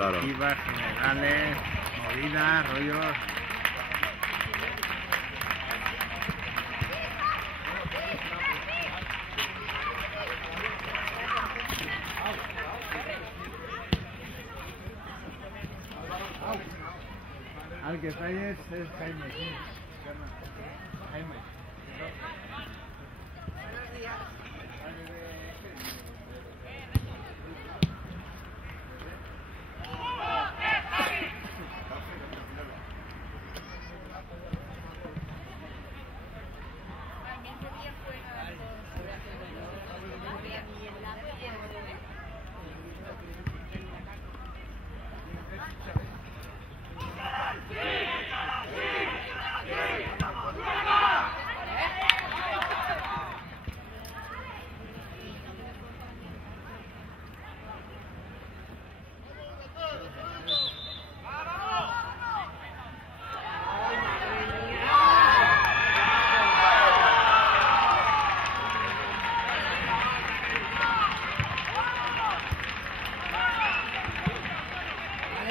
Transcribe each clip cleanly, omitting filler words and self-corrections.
Claro. Activas, generales, movidas, rollos. Al que falles es Jaime. Sí. Jaime. Buenos días.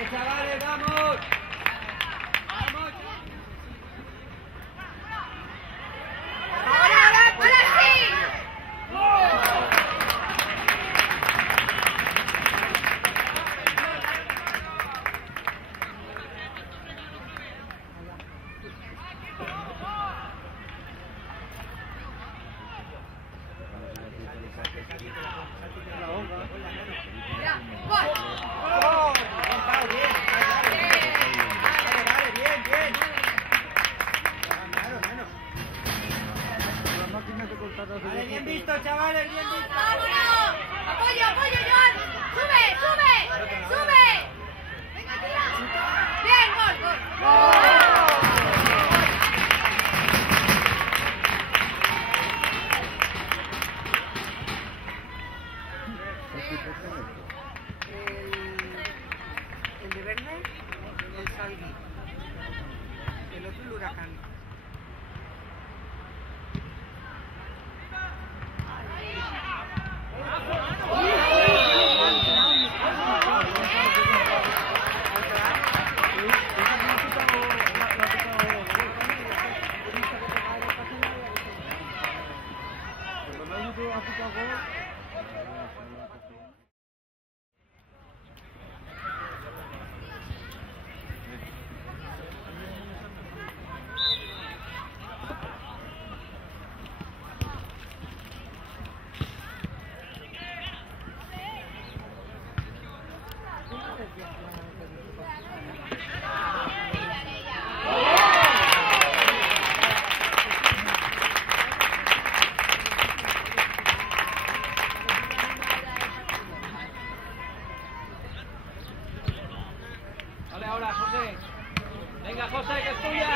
Chavales, vamos. Vamos. ¡Ahora sí! Mira, ¡gol! Vale, bien visto, chavales, bien visto. ¡Vámonos! ¡Apoyo, apoyo, Joan! ¡Sube, sube! ¡Sube! ¡Venga, tira! ¡Bien, gol, gol! El de verde, el Salvi. El otro, el Huracán. Vale, ahora, José. Venga, José, que es tuya.